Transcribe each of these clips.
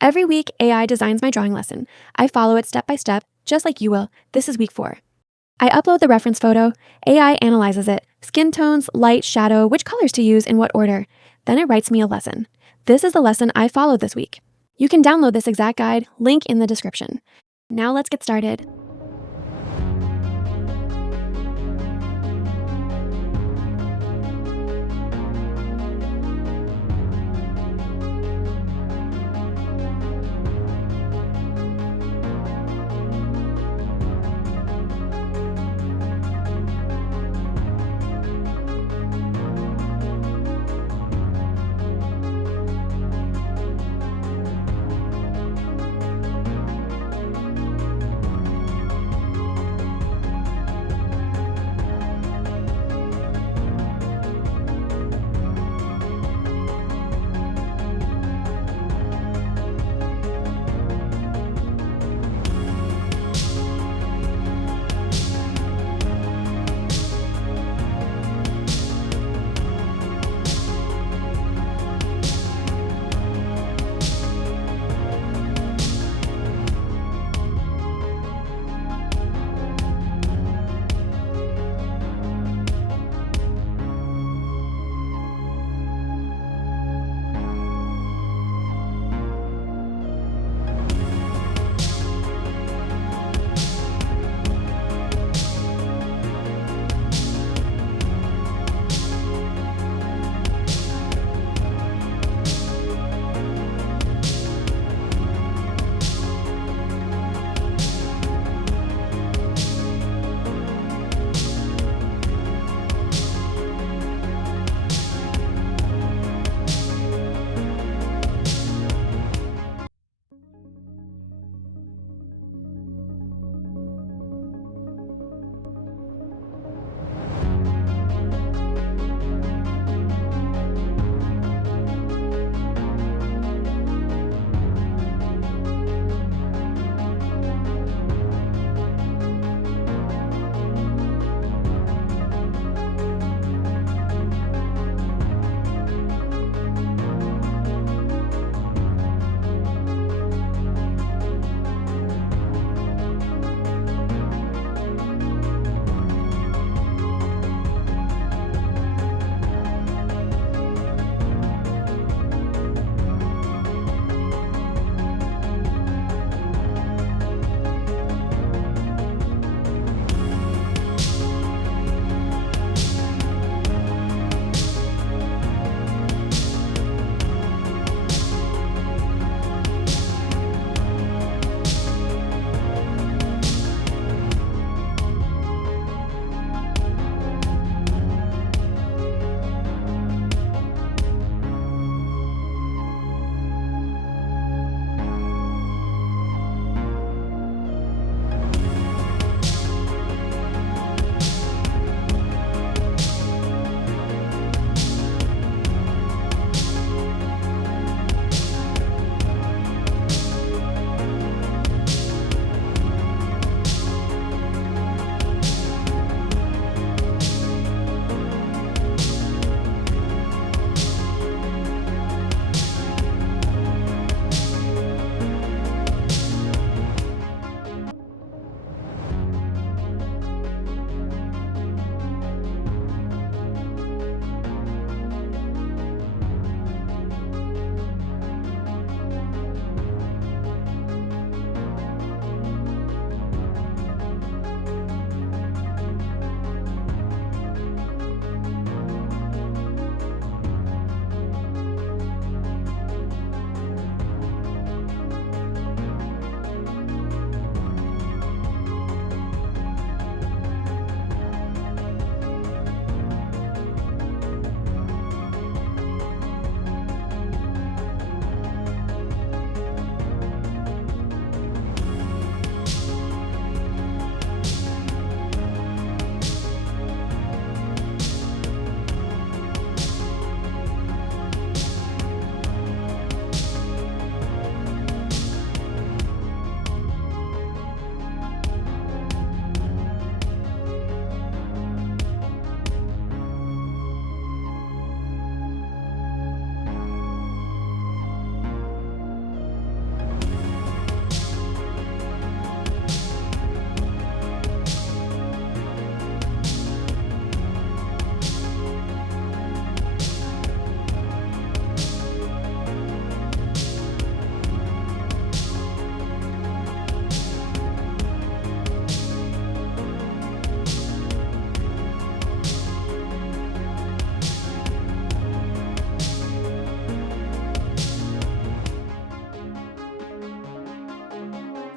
Every week, AI designs my drawing lesson. I follow it step by step, just like you will. This is week 4. I upload the reference photo. AI analyzes it. Skin tones, light, shadow, which colors to use in what order. Then it writes me a lesson. This is the lesson I followed this week. You can download this exact guide, link in the description. Now let's get started.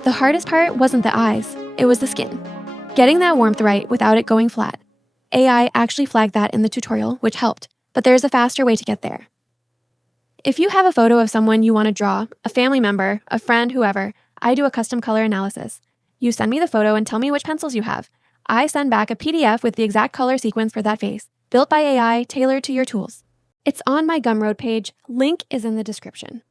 The hardest part wasn't the eyes, it was the skin. Getting that warmth right without it going flat. AI actually flagged that in the tutorial, which helped, but there's a faster way to get there. If you have a photo of someone you want to draw, a family member, a friend, whoever, I do a custom color analysis. You send me the photo and tell me which pencils you have. I send back a PDF with the exact color sequence for that face, built by AI, tailored to your tools. It's on my Gumroad page, link is in the description.